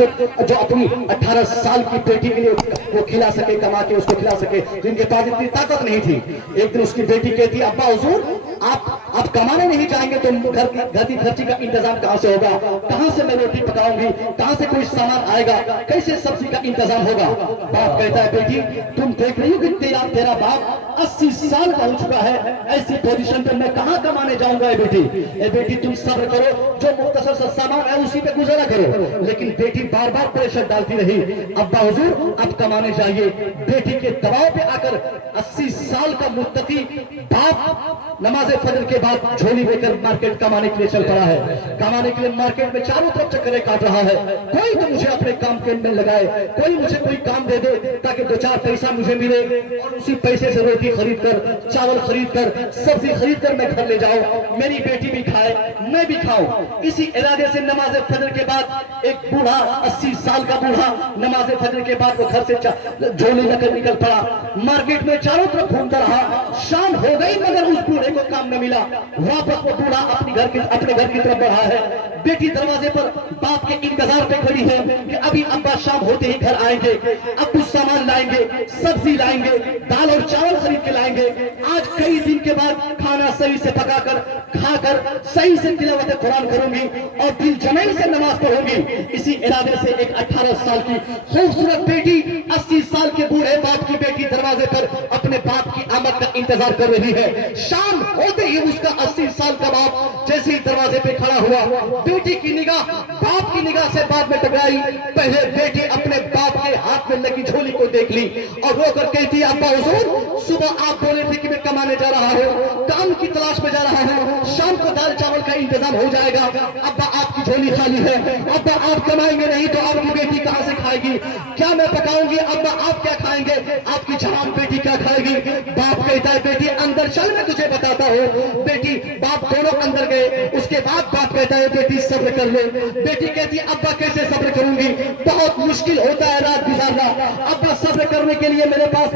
जो अपनी 18 साल की बेटी के लिए वो खिला सके, कमा के उसको खिला सके, जिनके पास इतनी ताकत नहीं थी। एक दिन उसकी बेटी कहती, अब्बा हुजूर आप कमाने नहीं जाएंगे तो घर की खर्ची का इंतजाम कहां से होगा, कहां से मैं रोटी पकाऊंगी, कहां से कोई सामान आएगा, कैसे सब्जी का इंतजाम होगा। बाप कहता है, बेटी तुम देख रही हो कि तेरा बाप 80 साल का हो चुका है, ऐसी पोजीशन पे मैं कहां कमाने जाऊंगा। बेटी तुम सब्र करो, जो मुख्तसर सा सामान है उसी पे गुजारा करो। लेकिन बेटी बार बार प्रेशर डालती रही, अब्बा हुजूर अब कमाने जाइए। बेटी के दबाव पे आकर 80 साल का मुत्तकी बाप नमाज फजर के बाद झोली लेकर मार्केट कमाने के लिए चल पड़ा है। कमाने के लिए मार्केट में चारों तरफ चक्करें काट रहा है। कोई तो मुझे अपने काम के में लगाए, कोई मुझे कोई काम दे दे ताकि 2-4 पैसा मुझे मिले और उसी पैसे से रोटी खरीद कर, चावल खरीद कर, सब्जी खरीद कर मैं घर ले जाऊं, मेरी बेटी भी खाए, मैं भी खाऊं। इसी इरादे से नमाज फजर के बाद एक बूढ़ा 80 साल का बूढ़ा नमाज फजर के बाद वो घर से झोली लेकर निकल पड़ा। मार्केट में चारों तरफ घूमता रहा, शाम हो गई मगर उस बूढ़े को काम न मिला। वापस वो बूढ़ा अपने घर की तरफ बढ़ा है। बेटी दरवाजे पर बाप के इंतजार पे खड़ी है कि अभी अब्बा शाम होते ही घर आएंगे, अब कुछ सामान लाएंगे, सब्जी लाएंगे, दाल और चावल खरीद के लाएंगे। आज कई दिन के बाद खाना सही से पकाकर खाकर सही से तिलावत कुरान करूंगी और दिल जमैन से नमाज पढ़ूंगी। इसी इरादे से एक 18 साल की खूबसूरत बेटी 80 साल के बूढ़े बाप की बेटी दरवाजे पर अपने बाप की आमद का इंतजार कर रही है। शाम होते ही उसका 80 साल का बाप जैसे ही दरवाजे पे खड़ा हुआ, बेटी की निगाह बाप की निगाह से बाद में टकराई। पहले बेटी अपने बाप के हाथ में लगी झोली को देख ली और रोकर कहती, अब्बा हुजूर सुबह आप बोले थे कि मैं कमाने जा रहा हूँ, काम की तलाश में जा रहा हूँ, शाम को दाल चावल का इंतजाम हो जाएगा। अब्बा आपकी झोली खाली है, अब्बा आप कमाएंगे नहीं तो आपकी बेटी कहां से खाएगी, क्या मैं पकाऊंगी, अब्बा आप क्या खाएंगे, आपकी जवान बेटी क्या खाएगी। बाप कहता है, बेटी अंदर चल मैं तुझे बताता हूँ। बेटी बाप दोनों अंदर गए। उसके बाद बाप कहता है, बेटी सब्र कर ले। बेटी कहती है, अब्बा कैसे सब्र करूंगी, बहुत मुश्किल होता है रात गुजारना, अब्बा सब्र करने के लिए मेरे पास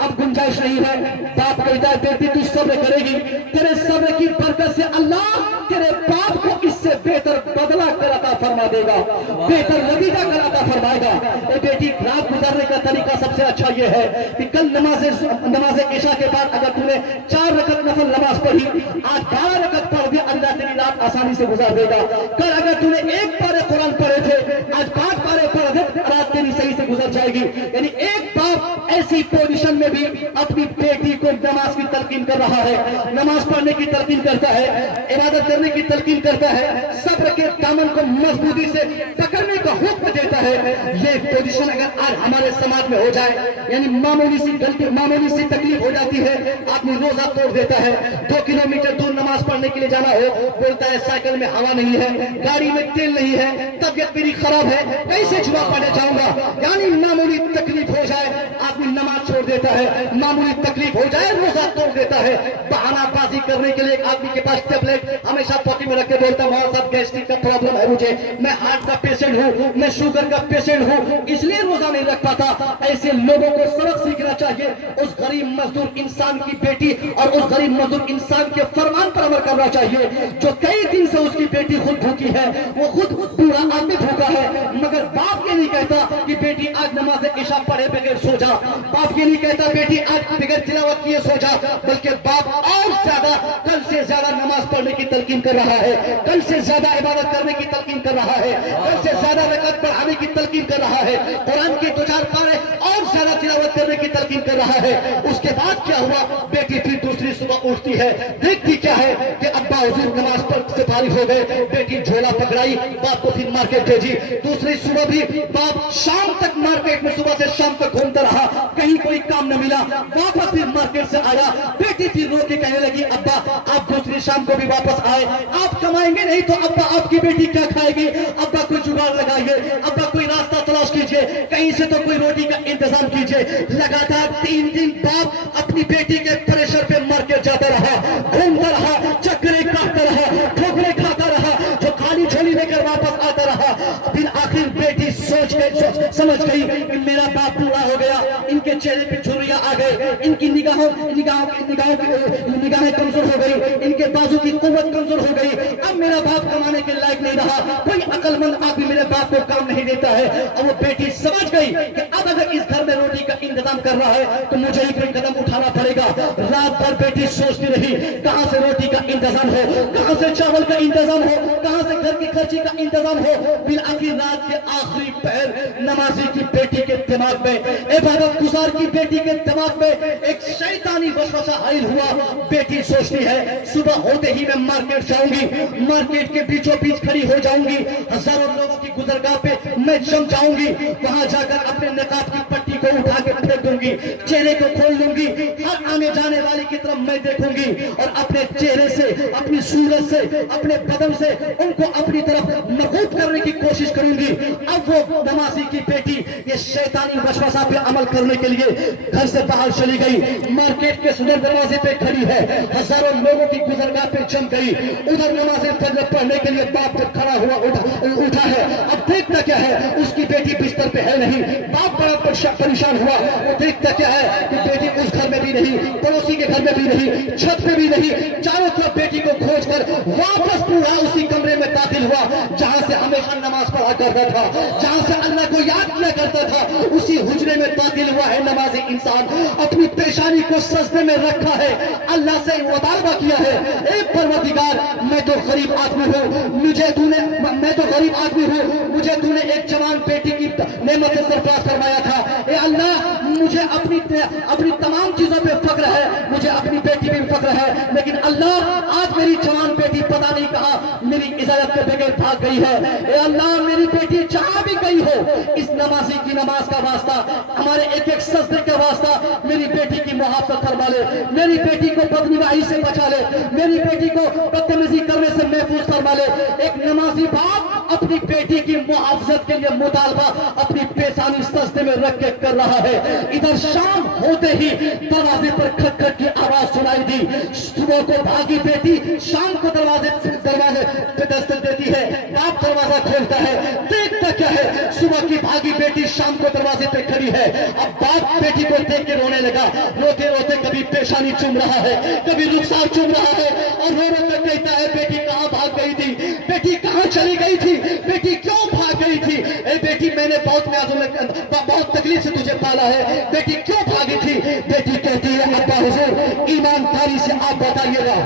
अब गुंजाइश नहीं है। बाप कहता है, बेटी तू सब्र करेगी, तेरे सब्र की बरकत से अल्लाह तेरे बाप को इससे बेहतर बदला कराता फरमा देगा, बेहतर नतीजा कराता फरमाएगा। ए बेटी रात गुजारने का तरीका सबसे अच्छा यह है कि कल नमाज इशा के बाद अगर तूने 4 रकत नफल नमाज पढ़ी, आज 12 रकत पढ़ दे, अल्लाह तेरी रात आसानी से गुजार देगा। कल अगर तूने 1 पारे कुरान पढ़े थे, आज 5 पारे पढ़ दे, रात तेरी सही से गुजर जाएगी। यानी एक बाप ऐसी पोजीशन में भी अपनी बेटी को नमाज की तलकीन कर रहा है, नमाज पढ़ने की तलकीन करता है, इबादत करने की तलकीन करता है, सब्र के दामन को मजबूती से पकड़ने का हुक्म देता है। ये पोजीशन अगर आज हमारे समाज में हो जाए, यानी मामूली सी तकलीफ हो जाती है, आदमी रोजा तोड़ देता है। 2 किलोमीटर दूर नमाज पढ़ने के लिए जाना हो, बोलता है साइकिल में हवा नहीं है, गाड़ी में तेल नहीं है, तबियत मेरी खराब है, कैसे जुमा पढ़ने जाऊंगा। यानी मामूली तकलीफ हो जाए आदमी नमाज छोड़ देता है, मामूली तकलीफ हो जाए रोजा तोड़ देता है। बहानाबाजी करने के लिए आदमी के पास टेबलेट हमेशा पॉकेट में रख के बोलता है, मौलाना साहब गैस्ट्रिक का प्रॉब्लम है मुझे, मैं हार्ट का पेशेंट हूँ, मैं शुगर का पेशेंट हूँ, इसलिए रोजा नहीं रख पाता। ऐसे लोगों को सबक सीखना चाहिए। उस गरीब मजदूर इंसान की बेटी और उस गरीब मजदूर इंसान के फरमान पर अमल करना चाहिए, जो कई दिन से उसकी बेटी खुद भूखी है, वो खुद पूरा आदमी भूखा है, मगर बाप ये नहीं कहता कि बेटी आज नमाज इशा पढ़े बगैर सो जा, बाप ये नहीं कहता बेटी आज बगैर तिलावत किए सो जा, बल्कि बाप और ज्यादा कल से ज्यादा नमाज पढ़ने की तलकीन कर रहा है, कल से ज्यादा इबादत करने की तलकीन कर रहा है, कल से ज्यादा रकत पढ़ाने की तलकीन कर रहा है, कुरान की 2-4 पारे और ज्यादा तिलावत करने की तलकीन कर रहा है। उसके बाद क्या हुआ, बेटी फिर दूसरी सुबह उठती है, देखती क्या है कि अब्बा हुजूर नमाज पढ़ से फारिग हो गए। बेटी झोला पकड़ाई, बाप को फिर मार्केट भेजी। दूसरी सुबह भी बाप शाम तक मार्केट में सुबह से शाम तक घूमता रहा, कहीं कोई काम न मिला, वापस फिर मार्केट से आया। बेटी फिर रो के कहने लगी, अब्बा आप दूसरी शाम को भी वापस आए, आप कमाएंगे नहीं तो अब्बा आपकी बेटी क्या खाएगी, अब्बा कोई जुगाड़ लगाइए, अब्बा कोई रास्ता तलाश कीजिए, कहीं से तो कोई रोटी का इंतजाम कीजिए। लगातार 3 दिन बाप अपनी बेटी के प्रेशर पे मार्केट जाता रहा, घूमता रहा, चक्करे काटता रहा, ठोकरे खाता रहा, जो खाली झोली लेकर वापस आता रहा। फिर आखिर बेटी समझ गई कि मेरा बाप पूरा हो गया, इनके चेहरे पे झुर्रियां आ गए, इनकी निगाहें कमजोर हो गई, इनके बाजू की कुव्वत कमजोर हो गई, अब मेरा बाप कमाने के लायक नहीं रहा, कोई अकल मंद आदमी मेरे बाप को काम नहीं देता है। और वो बेटी समझ गई कि अब अगर इस घर में रोटी का इंतजाम कर रहा है तो मुझे ही कोई कदम उठाना पड़ेगा। रात भर बेटी सोचती रही कहां से रोटी का इंतजाम हो, कहां से चावल का इंतजाम हो, कहां से घर की खर्ची का इंतजाम हो। फिर आखिर रात के आखिरी पहर नमाजी की बेटी के दिमाग में, इबादत गुजार की बेटी के दिमाग में एक शैतानी वसवसा हाइल हुआ। बेटी सोचती है सुबह होते ही मैं मार्केट जाऊंगी, मार्केट के बीचों बीच खड़ी हो जाऊंगी, हजारों लोगों की गुजरगाह पे मैं जम जाऊंगी, वहां जाकर अपने नकाब की पट्टी को उठा के फेंक दूंगी, चेहरे को खोल लूंगी, हर आने जाने वाले की तरफ मैं देखूंगी और अपने चेहरे से, अपनी सूरत से, अपने बदन से उनको अपनी तरफ मबूत करने की कोशिश करूंगी। अब वो नमाजी की बेटी ये शैतानी वसवसा पे अमल करने के लिए घर से बाहर चली गई, मार्केट के सदर दरवाजे पे खड़ी है, हजारों लोगों की गुजरगाह पे जम गई। उधर नमाज़ फजर पढ़ने के लिए बाप जब खड़ा हुआ उठा है, अब देखता क्या है उसकी बेटी बिस्तर पे है नहीं। बाप बड़ा परेशान हुआ, वो देखता क्या है कि बेटी उस घर में भी नहीं, पड़ोसी के घर में भी नहीं, छत पे भी नहीं, चारों तरफ बेटी को खोज कर वापस पूरा उसी कमरे में दाखिल हुआ जहां से हमेशा नमाज पढ़ा करता था, जहां से अल्लाह को याद किया करता था। उसी हुजरे में दाखिल हुआ है नमाजी इंसान, अपनी पेशानी को सजदे में रखा है, अल्लाह से मुतालबा किया है, ए परवरदिगार मैं तो गरीब आदमी हूँ, मैं तो गरीब आदमी हूँ, मुझे तूने एक जवान बेटी की नेमत से सरफराज करवाया था। ए अल्लाह मुझे अपनी तमाम चीजों पे फख्र है, मुझे अपनी बेटी पे भी फख्र है, लेकिन अल्लाह आज मेरी जवान बेटी पता नहीं कहा मेरी इजाजत के बगैर भाग गई है। ए अल्लाह मेरी बेटी जहां भी गई हो, इस नमाजी की नमाज का वास्ता, हमारे एक एक सजदे का वास्ता मेरी बेटी की मुहाफत फरमा ले, मेरी बेटी को बदनिगाही से बचा ले, मेरी बेटी को बदतमीजी करने से महफूज फरमा ले। एक नमाजी बाप अपनी बेटी की मुआवजत के लिए मुतालबा अपनी पेशानी सजदे में रख के कर रहा है। इधर शाम होते ही दरवाजे पर खटखट की आवाज सुनाई दी। सुबह को भागी बेटी शाम को दरवाजे पे दस्तक देती है, बाप दरवाजा खोलता है, देखता क्या है सुबह की भागी बेटी शाम को दरवाजे पे खड़ी है। अब बाप बेटी को देख के रोने लगा, रोते रोते कभी पेशानी चूम रहा है, कभी रुखसार चूम रहा है और रो रो कर कहता है बेटी कहां भाग गई थी, बेटी कहां चली गई थी, बेटी क्यों भाग गई थी। ए बेटी मैंने बहुत तकलीफ से तुझे पाला है, बेटी क्यों भागी थी। बेटी कहती है अब्बा हुजूर ईमानदारी से आप बताइएगा,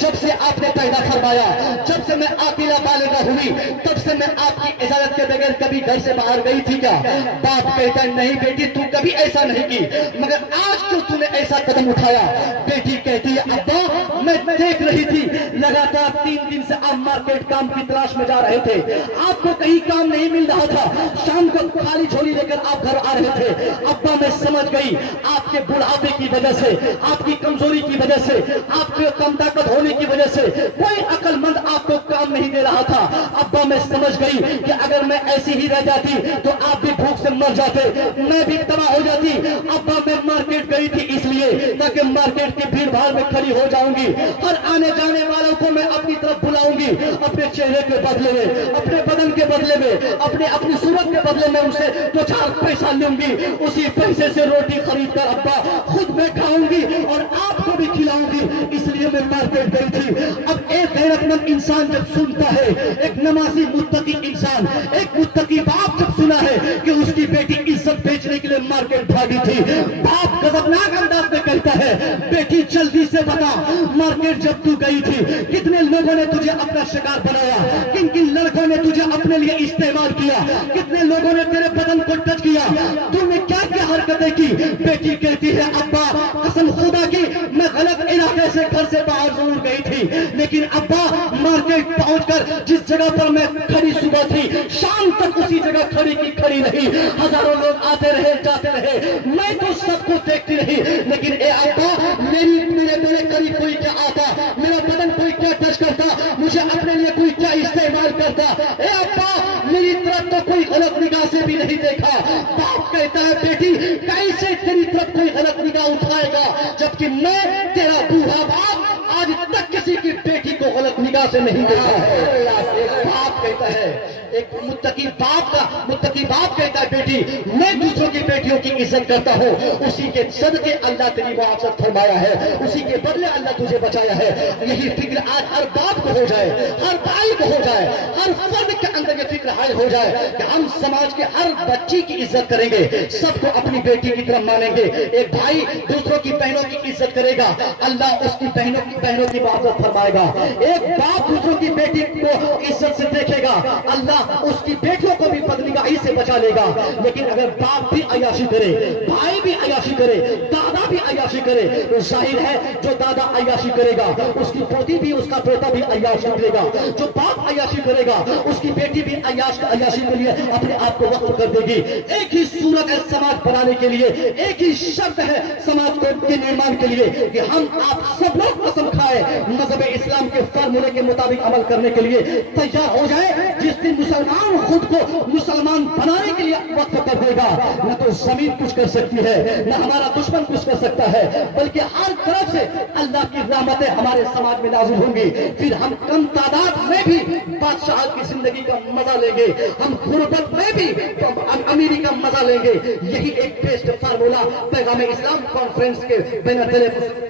जब से आपने पैदा फरमाया, जब से मैं अकेला बालिगा हुई, तब से मैं आपकी इजाजत के बगैर कभी घर से बाहर गई थी क्या। बाप कहता है नहीं बेटी तू कभी ऐसा नहीं की, मगर आज क्यों तूने ऐसा कदम उठाया। बेटी कहती है अब्बा मैं देख रही थी लगातार 3 दिन से आप मार्केट काम की तलाश में जा रहे थे, आपको कहीं काम नहीं मिल रहा था, शाम को खाली झोली लेकर आप घर आ रहे थे। अब्बा मैं समझ गई आपके बुढ़ापे की वजह से, आपकी कमजोरी की वजह से, आपके कम ताकत होने की वजह से कोई अक्लमंद आपको काम नहीं दे रहा था। अब्बा मैं समझ गई कि अगर मैं ऐसी ही रह जाती तो आप भी भूख से मर जाते, मैं भी तबाह हो जाती। अब्बा मैं मार्केट गई थी इसलिए ताकि मार्केट की भीड़ भाड़ में खड़ी हो जाऊंगी, और आने जाने वालों को मैं अपनी तरफ बुलाऊंगी, अपने चेहरे के बदले में, अपने बदन के बदले में, अपनी सूरत के बदले में उनसे 2-4 पैसा लूंगी, उसी पैसे से रोटी खरीद कर अब्बा खुद मैं खाऊंगी और आपको भी खिलाऊंगी, इसलिए मैं मार्केट गई थी। अब एक गैरतमंद इंसान जब सुनता है, एक नमाजी मुत्तकी इंसान, एक मुत्तकी बाप जब सुना है कि उसकी बेटी इज्जत बेचने के लिए मार्केट भागी थी, बाप गजबनाक अंदाज में कहता है बेटी जल्दी से बता मार्केट जब तू गई थी कितने लोगों ने तुझे अपना शिकार बनाया, किन किन लड़कों ने तुझे अपने लिए इस्तेमाल किया, कितने लोगों ने तेरे बदन को टच किया, तूने क्या क्या हरकतें की। बेटी कहती है अब्बा कसम खुदा की मैं गलत इलाके से घर से बाहर जरूर गई थी, लेकिन अब्बा मार्केट पहुंचकर जिस जगह पर मैं खड़ी सुबह थी शाम तक उसी जगह खड़ी की खड़ी नहीं, हजारों लोग आते रहे जाते रहे, मैं तो सबको देखती रही, लेकिन ए अब्बा मेरे करीब कोई क्या आता, मेरा बदन कोई क्या टच करता, मुझे अपने लिए कोई क्या इस्तेमाल करता। ए अब्बा मेरी तरफ तो कोई गलत निगाह से भी नहीं देखा। बाप कहता है बेटी कैसे तेरी तरफ कोई गलत निगाह उठाएगा, जबकि मैं तेरा बूढ़ा बाप आज तक किसी की बेटी को गलत निगाह से नहीं देखा है। बाप कहता है, एक मुत्तकी बाप का की बात कहता है बेटी मैं दूसरों की बेटियों की इज्जत करता हूँ, उसी के सदके अल्लाह तेरी मुआफ़त फरमाया है, उसी के बदले अल्लाह तुझे बचाया है। यही फिक्र आज हर बाप को हो जाए, हर भाई को हो जाए, हर फर्द के अंदर ये फिक्र हायल हो जाए कि हम समाज के हर बच्ची की इज्जत करेंगे, सबको अपनी बेटी की तरह मानेंगे। एक भाई दूसरों की बहनों की इज्जत करेगा, अल्लाह उसकी बहनों की इज्जत फरमाएगा। एक बाप दूसरों की बेटी को इज्जत से देखेगा, अल्लाह उसकी बेटियों को भी बदनिगाही से बचा लेगा। लेकिन अगर बाप भी अय्याशी करे, भाई भी अय्याशी करे, दादा भी अय्याशी करे, तो जाहिर है जो दादा अय्याशी करेगा उसकी पोती भी, उसका पोता भी अय्याशी करेगा। जो बाप अय्याशी करेगा उसकी बेटी भी अय्याशी के लिए अपने आप को वक्त कर देगी। एक ही सूरत है समाज बनाने के लिए, एक ही शर्त है समाज के निर्माण के लिए कि हम आप सब लोग कसम खाए मजहब इस्लाम के फॉर्मूले के मुताबिक अमल करने के लिए तैयार हो जाए। जिस दिन मुसलमान खुद को मुसलमान बनाने के लिए वक्त कर देगा, न तो जमीन कुछ कर सकती है, न हमारा दुश्मन कुछ कर सकता है, बल्कि हर तरफ से अल्लाह की रहमतें हमारे समाज में नाज़िल होंगी। फिर हम कम तादाद में भी बादशाह की जिंदगी का मजा लेंगे, हम गुर्बत में भी अमीरी का मजा लेंगे। यही एक बेस्ट फार्मूला पैगाम इस्लाम कॉन्फ्रेंस के बैनर तले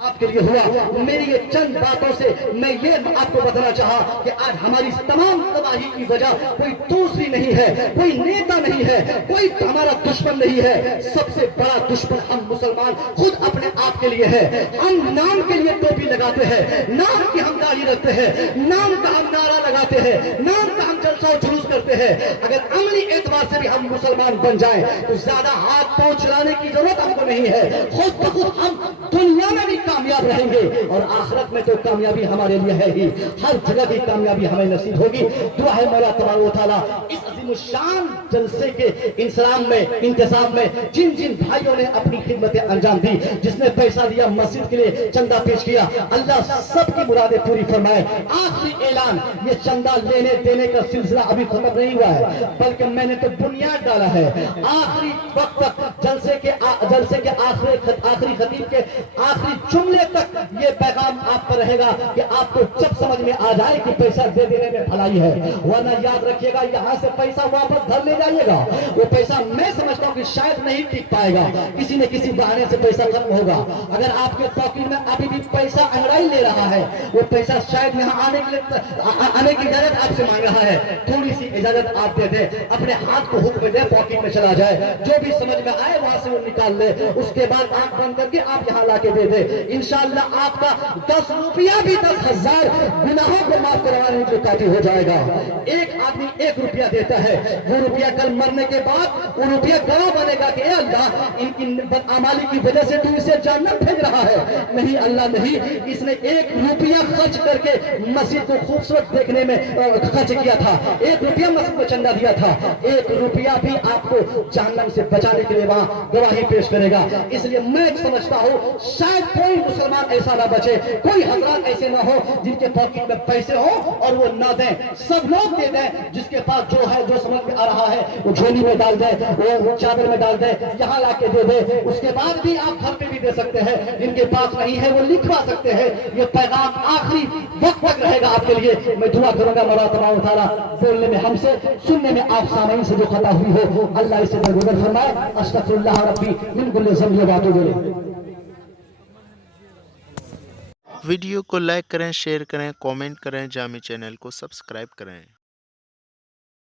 आपके लिए हुआ। मेरी ये चंद बातों से मैं ये आपको बताना चाहा कि आज हमारी तमाम तबाही की वजह कोई दूसरी नहीं है, कोई नेता नहीं है, कोई हमारा दुश्मन नहीं है। सबसे बड़ा दुश्मन हम मुसलमान खुद अपने आप के लिए है। हम नाम के लिए टोपी लगाते हैं, नाम की हम दाढ़ी रखते हैं, नाम का हम नारा लगाते हैं, नाम का हम जलसा जुलूस करते हैं। अगर अमली एतबार से भी हम मुसलमान बन जाएं तो ज्यादा हाथ पांव चलाने की जरूरत हमको नहीं है। खुद ब खुद हम दुनिया में भी कामयाब रहेंगे और आखिरत में तो कामयाबी हमारे लिए है ही। हर जगह की कामयाबी हमें नसीब होगी। दुआ है मौला तबारक व तआला इस अज़ीमुश्शान जलसे के इंतजाम में जिन जिन भाइयों ने अपनी खिदमतें अंजाम दी, जिसने पैसा दिया, मस्जिद के लिए चंदा पेश किया, अल्लाह सबकी मुरादें पूरी फरमाए। आखिरी ऐलान, ये चंदा लेने देने का सिलसिला अभी खत्म नहीं हुआ है, बल्कि मैंने तो बुनियाद डाला है। आखिरी वक्त तक जलसे के आखिरी खतीब के आखिरी जुमले तक ये पैगाम आप पर रहेगा कि आपको जब समझ में आ जाए कि पैसा दे देने में भलाई है, वरना याद रखिएगा यहाँ से पैसा वापस घर ले जाइएगा। वो पैसा मैं समझता हूँ कि शायद नहीं टिक पाएगा, किसी न किसी बहाने से पैसा खत्म होगा। अगर आपके पॉकेट में अभी भी पैसा अंगड़ाई ले रहा है, वो पैसा शायद यहाँ आने की इजाजत आपसे मांग रहा है। थोड़ी सी इजाजत आप दे दे, अपने हाथ को हुक्म दे, पॉकेट में चला जाए, जो भी समझ में आए वहां से वो निकाल ले, उसके बाद आंख बंद करके आप यहाँ ला के दे दे। इंशाअल्लाह आपका 10 रुपया भी 10,000 गुनाहों को माफ करवाने की काफी हो जाएगा। एक आदमी 1 रुपया देता है, वो रुपया कल मरने के बाद वो रुपया गवाह बनेगा कि अल्लाह इनकी बदअमाली की वजह से तू इसे जन्नत भेज रहा है। नहीं अल्लाह नहीं, इसने 1 रुपया खर्च करके मस्जिद को खूबसूरत देखने में खर्च किया था, 1 रुपया मस्जिद को चंदा दिया था, 1 रुपया भी आपको जहन्नम से बचाने के लिए वहां गवाही पेश करेगा। इसलिए मैं समझता हूँ शायद कोई मुसलमान ऐसा ना बचे, कोई हजरात ऐसे ना हो जिनके पॉकेट में पैसे हो और वो ना दें। सब लोग दे दें, जिसके पास जो है, जो समझ में आ रहा है वो झोली में डाल दे, वो चादर में डाल दे, यहाँ ला के दे दे। उसके बाद भी आप घर पे भी दे सकते हैं, जिनके पास नहीं है वो लिखवा सकते हैं। ये पैगाम आखिरी वक्त तक रहेगा आपके लिए। मैं दुआ करूंगा मौला तबारक व तआला बोलने में हमसे, सुनने में आप सामईन से जो खता हुई हो अल्लाह इसे दरगुजर फरमाए। अस्तगफिरुल्लाह रब्बी मिन कुल्लि ज़ंबि व अतूबु इलैह। वीडियो को लाइक करें, शेयर करें, कमेंट करें, जामी चैनल को सब्सक्राइब करें।